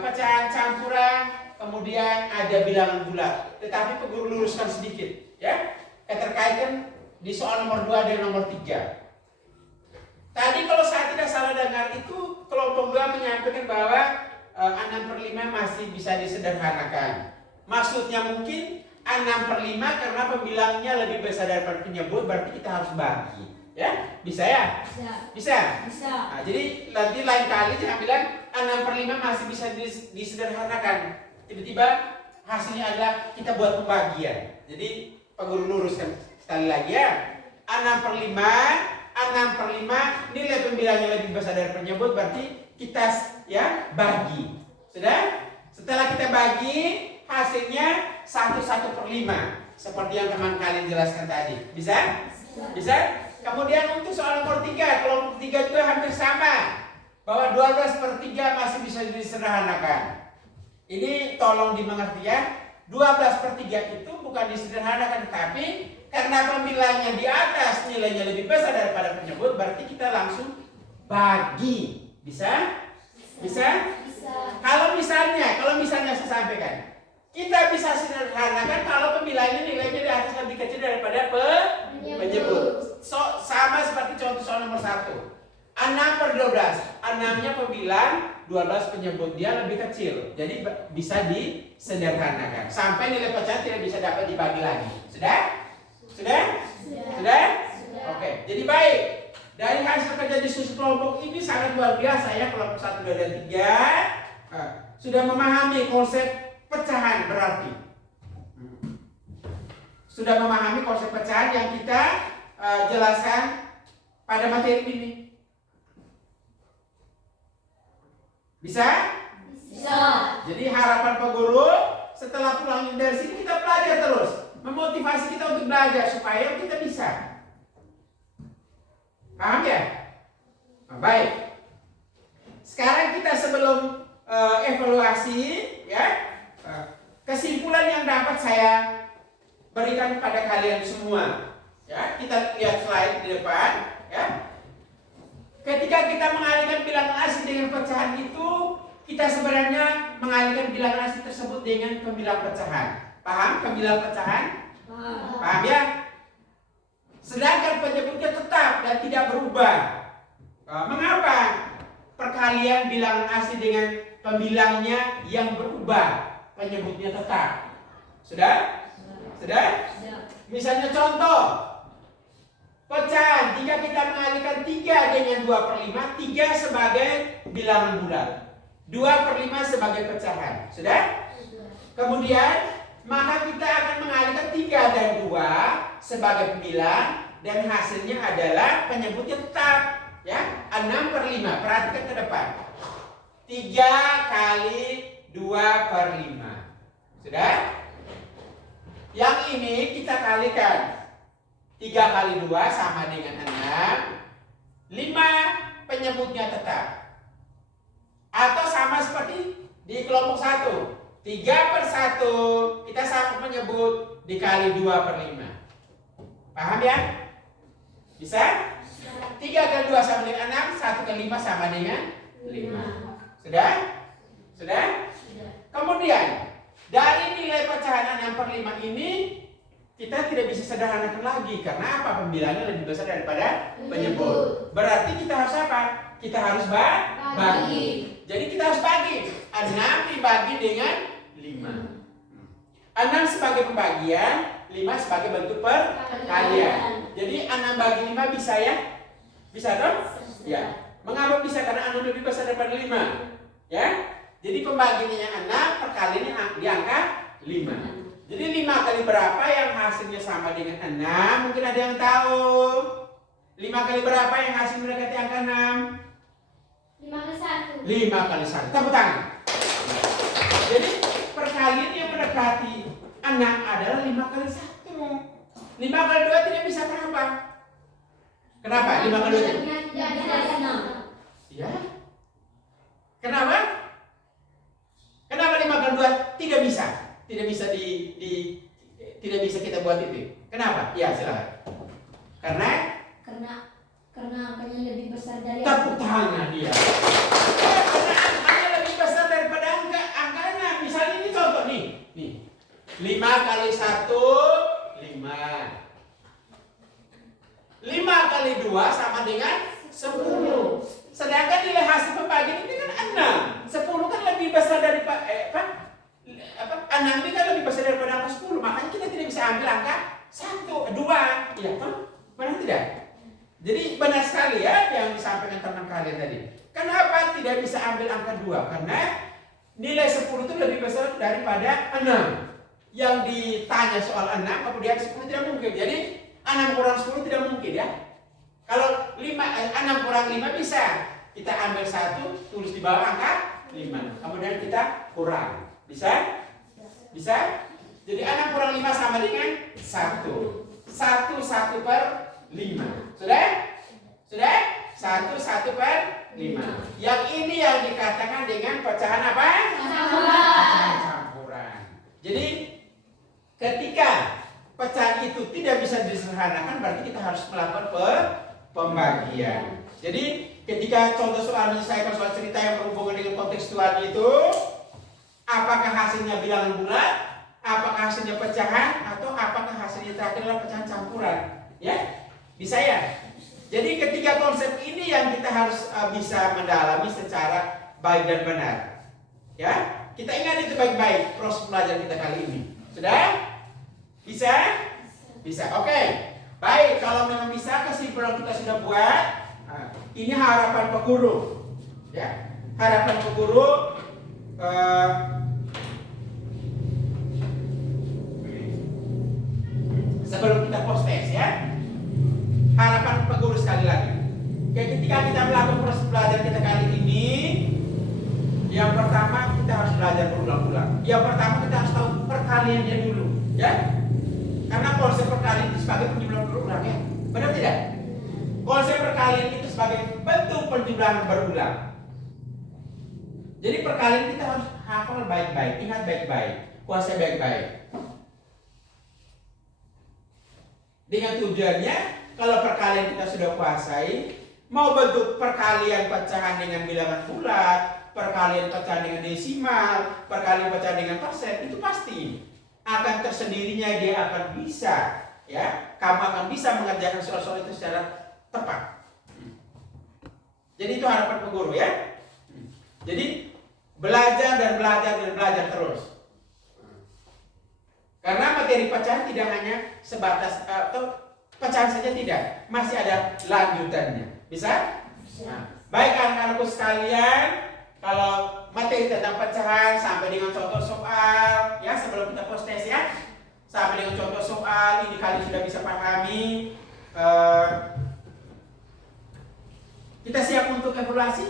pecahan campuran, kemudian ada bilangan bulat. Tetapi Pak Guru luruskan sedikit ya. Keterkaitan di soal nomor 2 dan nomor 3. Tadi kalau saya tidak salah dengar itu kelompok 2 menyampaikan bahwa 6/5 masih bisa disederhanakan. Maksudnya mungkin 6/5 karena pembilangnya lebih besar daripada penyebut, berarti kita harus bagi. Ya, bisa ya? Bisa. Nah, jadi nanti lain kali jangan bilang 6/5 masih bisa disederhanakan. Tiba-tiba hasilnya adalah kita buat pembagian. Jadi Pak Guru luruskan sekali lagi ya. 6/5 nilai pembilangnya lebih besar dari penyebut, berarti kita ya bagi. Sudah? Setelah kita bagi, hasilnya 1/5 seperti yang teman kalian jelaskan tadi. Bisa? Bisa? Kemudian untuk soal nomor 3, kelompok 3 juga hampir sama, bahwa 12/3 masih bisa disederhanakan. Ini tolong dimengerti ya. 12/3 itu bukan disederhanakan, tapi karena pembilangnya di atas nilainya lebih besar daripada penyebut, berarti kita langsung bagi. Bisa? Bisa? Kalau misalnya saya sampaikan, kita bisa sederhanakan kalau pembilangnya nilainya di atas lebih kecil daripada penyebut. Sama seperti contoh soal nomor 1. 6/12. 6-nya pembilang, 12 penyebut, dia lebih kecil. Jadi bisa disederhanakan. Sampai nilai pecahan tidak bisa dapat dibagi lagi. Sudah? Sudah? Oke, jadi baik. Dari hasil kerja diskusi kelompok ini sangat luar biasa ya, kelompok 1, 2, dan 3 sudah memahami konsep pecahan berarti. Sudah memahami konsep pecahan yang kita jelaskan pada materi ini. Bisa? Bisa. Jadi harapan Pak Guru setelah pulang dari sini kita belajar terus, memotivasi kita untuk belajar supaya kita bisa. Paham ya? Nah, baik. Sekarang kita sebelum evaluasi ya, kesimpulan yang dapat saya berikan kepada kalian semua. Ya, kita lihat slide di depan ya. Ketika kita mengalihkan bilangan asli dengan pecahan itu, kita sebenarnya mengalihkan bilangan asli tersebut dengan pembilang pecahan. Paham pembilang pecahan? Paham ya? Sedangkan penyebutnya tetap dan tidak berubah. Mengapa perkalian bilangan asli dengan pembilangnya yang berubah, penyebutnya tetap? Sudah? Misalnya contoh pecahan, jika kita mengalihkan 3 dengan 2/5, 3 sebagai bilangan bulat, 2/5 sebagai pecahan. Sudah? Kemudian maka kita akan mengalihkan 3 dan 2 sebagai pembilang, dan hasilnya adalah penyebutnya tetap ya, 6/5. Perhatikan ke depan, 3 kali 2/5. Sudah? Yang ini kita kalikan, 3 kali 2 sama dengan 6, 5 penyebutnya tetap. Atau sama seperti di kelompok 1. 3/1 kita sama menyebut dikali 2/5. Paham ya? Bisa? 3 kali 2 sama dengan 6, 1 kali 5 sama dengan 5. Sudah? Sudah? Kemudian dari nilai pecahan 6/5 ini kita tidak bisa sederhanakan lagi. Karena apa? Pembilangnya lebih besar daripada penyebut. Berarti kita harus apa? Kita harus bagi. Jadi kita harus bagi 6 dibagi dengan 5. 6 sebagai pembagian, 5 sebagai bentuk perkalian. Jadi 6 bagi 5 bisa ya? Bisa dong? Ya. Mengapa bisa? Karena 6 lebih besar daripada 5. Ya. Jadi pembagiannya 6, perkaliannya di angka 5. Jadi 5 kali berapa yang hasilnya sama dengan 6? Mungkin ada yang tahu. 5 kali berapa yang hasil mendekati angka 6? 5 kali 1. 5 kali 1. Tepuk tangan. Jadi perkalian yang mendekati 6 adalah 5 kali 1. 5 kali 2 tidak bisa, kenapa? Kenapa? 5 kali 2 tidak? Ya. Kenapa? Kenapa 5 kali 2 tidak bisa? Tidak bisa tidak bisa kita buat itu. Kenapa? Ya, silakan. Karena angkanya lebih besar dari tepuk tangan dia. Karena angkanya lebih besar daripada angka 6. Misalnya ini contoh nih. 5 kali 1 5. 5 kali 2 sama dengan 10. Sedangkan nilai hasil pembagian ini kan 6. 10 kan lebih besar daripada 6 ini kan lebih besar daripada angka 10. Makanya kita tidak bisa ambil angka 1, 2. Iya kan? Benar tidak? Jadi benar sekali ya yang disampaikan teman kalian tadi. Kenapa tidak bisa ambil angka 2? Karena nilai 10 itu lebih besar daripada 6. Yang ditanya soal 6 kemudian 10 tidak mungkin. Jadi 6 kurang 10 tidak mungkin ya. Kalau 6 kurang 5 bisa. Kita ambil 1 tulis di bawah angka 5. Kemudian kita kurang. Bisa? Bisa? Jadi 6 kurang 5 sama dengan 1. 1/5. Sudah? Sudah? 1/5. Yang ini yang dikatakan dengan pecahan apa? Pecahan campuran. Jadi ketika pecahan itu tidak bisa disederhanakan, berarti kita harus melakukan pembagian. Jadi ketika contoh soal menyelesaikan soal cerita yang berhubungan dengan kontekstual itu, apakah hasilnya bilangan bulat, apakah hasilnya pecahan, atau apakah hasilnya terakhir adalah pecahan campuran? Ya? Bisa ya? Jadi ketiga konsep ini yang kita harus bisa mendalami secara baik dan benar. Ya? Kita ingat itu baik-baik proses belajar kita kali ini. Sudah? Bisa? Bisa. Oke. Baik, kalau memang bisa kesimpulan kita sudah buat. Ini harapan peguru. Ya. Harapan peguru sebelum kita post test ya. Harapan peguru sekali lagi. Ketika kita melakukan proses belajar kita kali ini, yang pertama kita harus belajar berulang-ulang. Yang pertama kita harus tahu perkaliannya dulu, ya. Karena konsep perkalian itu sebagai penjumlahan berulang, ya. Benar tidak? Konsep perkalian itu sebagai bentuk penjumlahan berulang. Jadi perkalian kita harus hafal baik-baik, ingat baik-baik, kuasai baik-baik. Dengan tujuannya, kalau perkalian kita sudah kuasai, mau bentuk perkalian pecahan dengan bilangan bulat, perkalian pecahan dengan desimal, perkalian pecahan dengan persen, itu pasti akan tersendirinya dia akan bisa, ya, kamu akan bisa mengerjakan soal-soal itu secara tepat. Jadi itu harapan peguru ya. Jadi belajar dan belajar dan belajar terus. Karena materi pecahan tidak hanya sebatas atau pecahan saja tidak, masih ada lanjutannya. Bisa? Nah, baik anak-anakku sekalian, kalau materi tentang pecahan sampai dengan contoh soal, ya sebelum kita post test ya, sampai dengan contoh soal ini kalian sudah bisa pahami. Kita siap untuk evaluasi?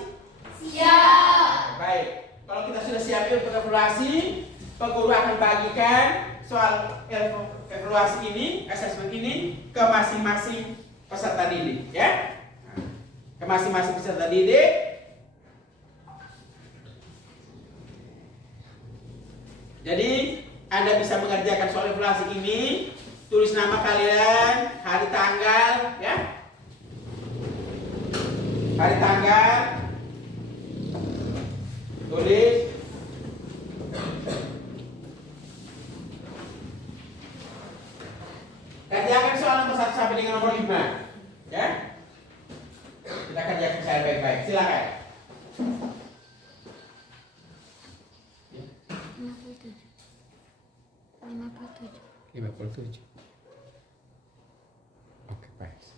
Siap. Baik, kalau kita sudah siap untuk evaluasi, peguru akan bagikan soal evaluasi ini, asesmen ini ke masing-masing peserta didik, ya. ke masing-masing peserta didik. Jadi Anda bisa mengerjakan soal evaluasi ini, tulis nama kalian, hari tanggal, ya. Hari tanggal, tulis. Kerjakan soal nomor 1 sampai dengan nomor 5, ya. Kita kerjakan secara baik-baik. Silakan. 57. Oke, baik. Silakan.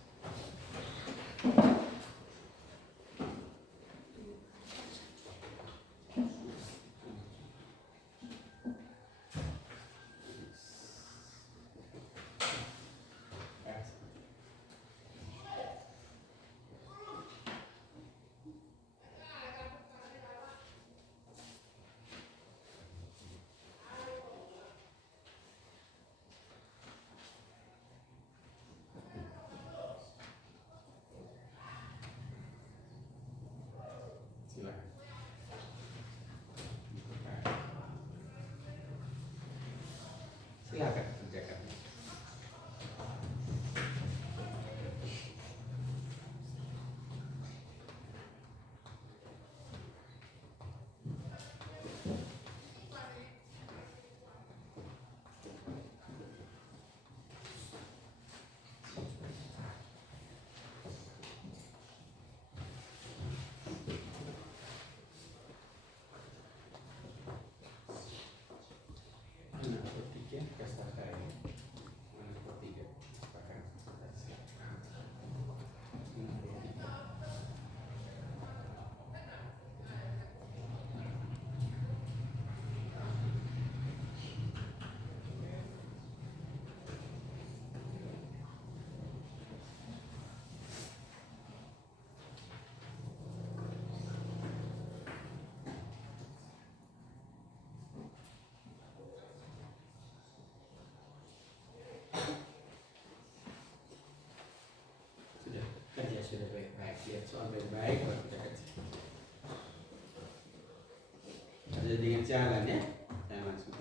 Silakan kerjakan. Sudah baik-baik, lihat soal baik-baik baru kita kerja. Ada dengan jalan, ya, jangan langsung.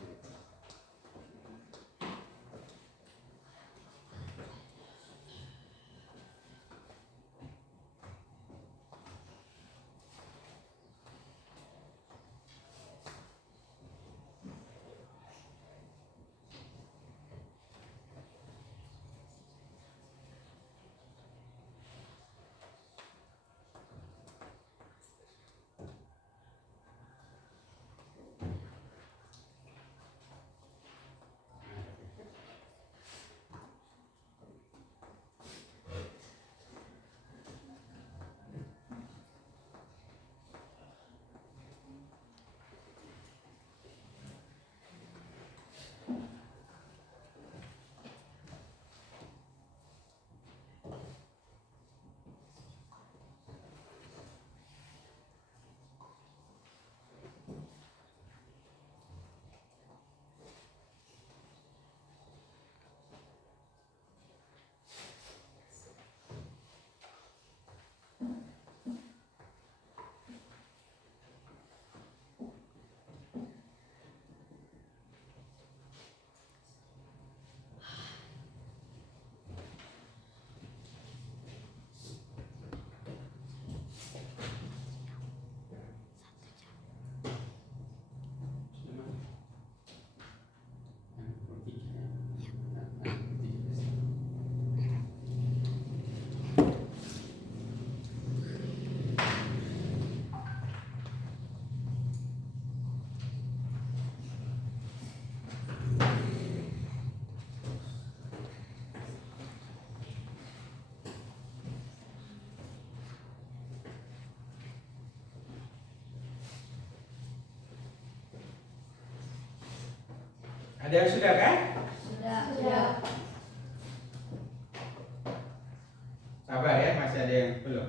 Ada yang sudah, kan? Sudah. Sabar, ya, masih ada yang belum.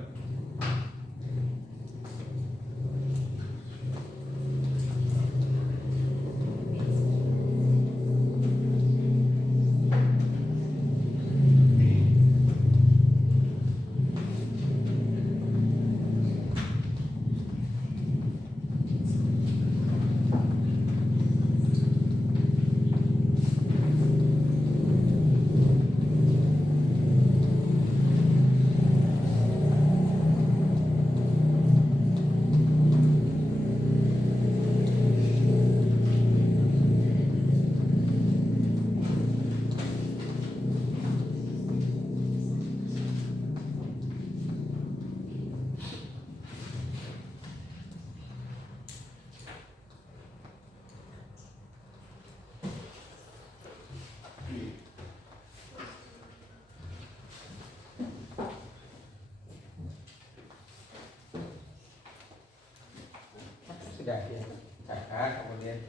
sudah ya. Kakak kemudian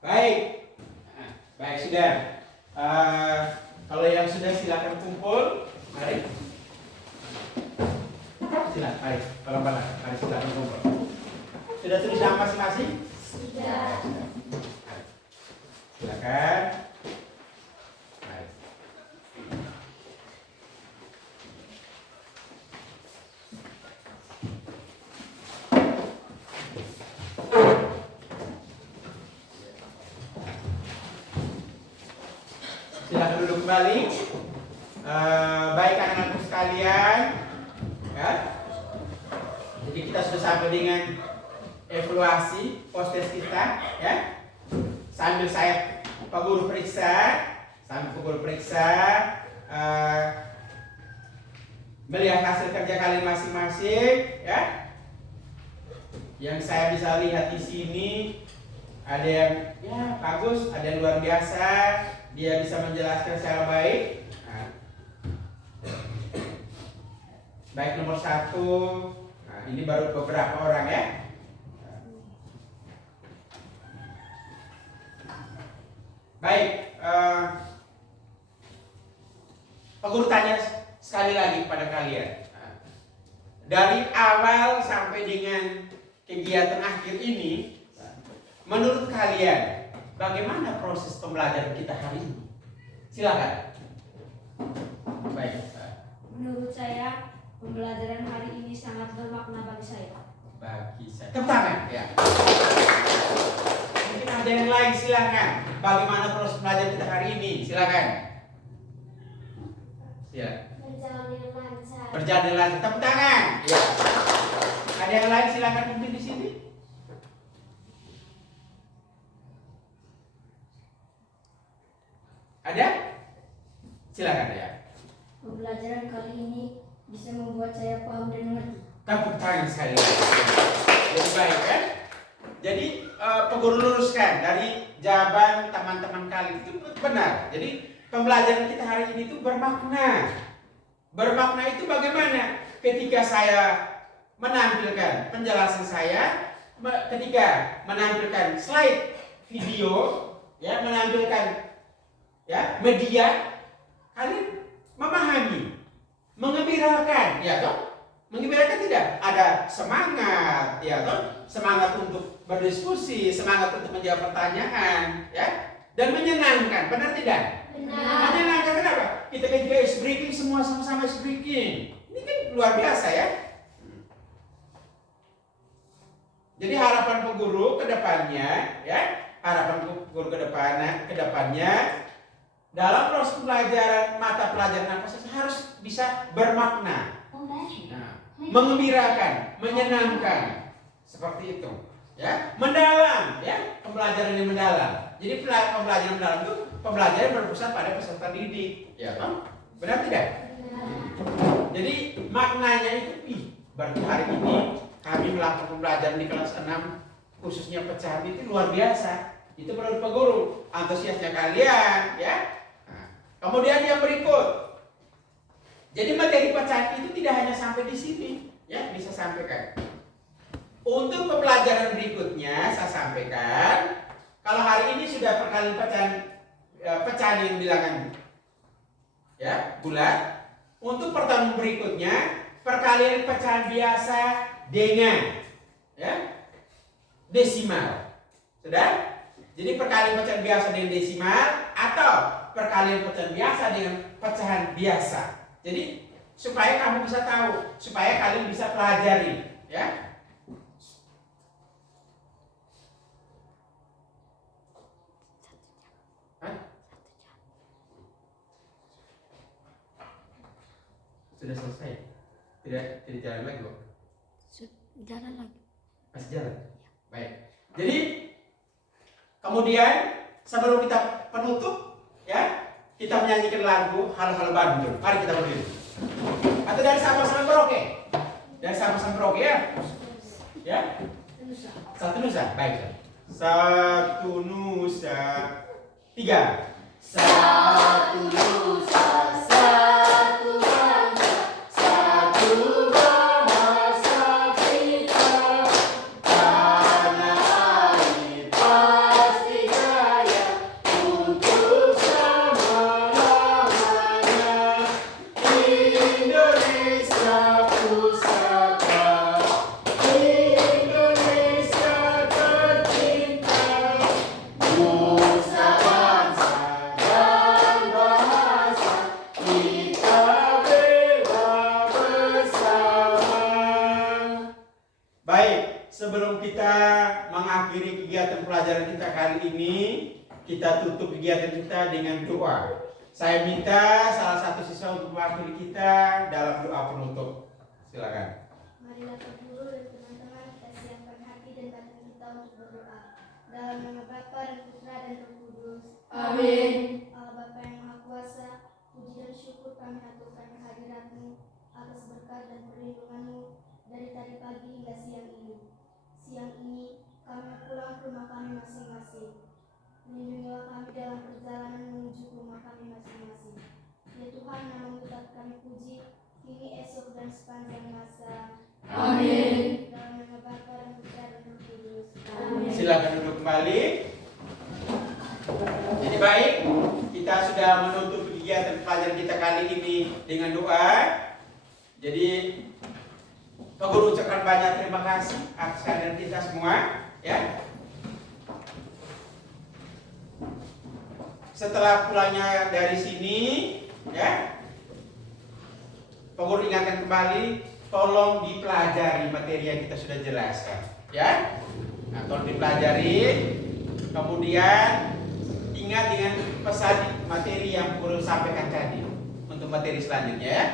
baik. Nah, baik sudah. Kalau yang sudah silakan kumpul. Mari. Silakan. Mari. Pelan-pelan. Mari silakan kumpul. Sudah tulis nama masing-masing? Sudah. Silakan. Mari. Silakan duduk kembali. Baik anak-anakku sekalian, ya. Jadi kita sudah sampai dengan evaluasi postes kita, ya. Sambil saya Pak Guru periksa, melihat hasil kerja kalian masing-masing, ya. Yang saya bisa lihat di sini ada yang ya bagus, ada yang luar biasa. Dia bisa menjelaskan secara baik. Nah, baik nomor 1. Nah, ini baru beberapa orang ya. Baik, Pak Guru tanya sekali lagi kepada kalian. Dari awal sampai dengan kegiatan akhir ini, menurut kalian bagaimana proses pembelajaran kita hari ini? Silakan. Baik. Menurut saya, pembelajaran hari ini sangat bermakna bagi saya. Bagi saya. Tepuk tangan, ya. Mungkin ada yang lain, silakan. Bagaimana proses pembelajaran kita hari ini? Silakan. Silakan. Berjalan yang lancar. Berjalan dengan lancar. Tepuk tangan. Ya. Ada yang lain, silakan pimpin di sini. Ada? Silakan ya. Pembelajaran kali ini bisa membuat saya paham dan mengerti. Tepuk tangan sekali lagi. Lebih baik kan? Jadi Pak Guru luruskan dari jawaban teman-teman kalian itu benar. Jadi pembelajaran kita hari ini itu bermakna. Bermakna itu bagaimana? Ketika saya menampilkan penjelasan saya, ketika menampilkan slide video, ya menampilkan ya media, kalian memahami, mengembirakan, ya toh? Mengembirakan tidak? Ada semangat, ya toh? Semangat untuk berdiskusi, semangat untuk menjawab pertanyaan, ya, dan menyenangkan, benar tidak? Benar. Menyenangkan kenapa? Kita ketika ice breaking semua sama-sama ice breaking, ini kan luar biasa ya. Jadi harapan Pak Guru ke depannya, ya, harapan Pak Guru ke depannya dalam proses pembelajaran mata pelajaran apa saja harus bisa bermakna. Nah, mengembirakan, menyenangkan, seperti itu, ya, mendalam, ya, pembelajaran yang mendalam. Jadi pembelajaran mendalam itu pembelajaran berpusat pada peserta didik, ya, toh? Benar tidak? Jadi maknanya itu, berarti hari ini kami melakukan pembelajaran di kelas 6 khususnya pecahan itu luar biasa. Itu menurut Pak Guru, antusiasnya kalian, ya. Nah, kemudian yang berikut. Jadi materi pecahan itu tidak hanya sampai di sini, ya, bisa sampaikan. Untuk pembelajaran berikutnya saya sampaikan, kalau hari ini sudah perkalian pecahan yang bilangan, ya, bulat. Untuk pertemuan berikutnya perkalian pecahan biasa dengan, ya, desimal. Sudah? Jadi perkalian pecahan biasa dengan desimal atau perkalian pecahan biasa dengan pecahan biasa. Jadi supaya kamu bisa tahu, supaya kalian bisa pelajari, Ya. Hah? Sudah selesai? Tidak jalan lagi, Bu? Jalan lagi. Masih jalan? Baik. Jadi kemudian sebelum kita penutup, ya, kita menyanyikan lagu Halo-Halo Bandung. Mari kita berdiri. Atau dari sama-sama beroke? Dari sama-sama beroke ya? Ya? Satu Nusa. Baik. Satu Nusa. 3. Satu Nusa, satu bangsa, satu bahasa kita. Tanah air pasti jaya untuk selama-lamanya. Indonesia pusaka, Indonesia tercinta, nusa bangsa dan bahasa, kita bela bersama. Baik, sebelum kita mengakhiri kegiatan pelajaran kita kali ini, kita tutup kegiatan kita dengan doa. Saya minta salah satu siswa untuk mewakili kita dalam doa penutup. Silakan. Marilah Pak Guru dan teman-teman kita siapkan hati dan batin kita untuk berdoa. Dalam nama Bapa dan Putra dan Roh Kudus. Amin. Allah Bapa yang Maha Kuasa, puji dan syukur kami haturkan kehadirat-Mu atas berkat dan perlindungan-Mu dari tadi pagi hingga siang ini. Siang ini kami pulang ke rumah kami masing-masing. Lindungilah kami dalam perjalanan menuju ke rumah kami masing-masing. Ya Tuhan, nama-Mu tetap kami puji, kini, esok, dan sepanjang masa. Amin. Dalam nama Bapa dan Putra dan Roh Kudus. Amin. Silakan duduk kembali. Jadi baik, kita sudah menutup kegiatan pelajaran kita kali ini dengan doa. Jadi Pak Guru ucapkan banyak terima kasih atas kehadiran kita semua, ya. Setelah pulangnya dari sini, ya, Pak Guru ingatkan kembali, tolong dipelajari materi yang kita sudah jelaskan, ya. Nah, tolong dipelajari, kemudian ingat dengan pesan materi yang Pak Guru sampaikan tadi untuk materi selanjutnya, ya.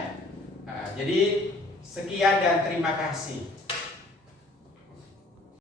Nah, jadi sekian dan terima kasih.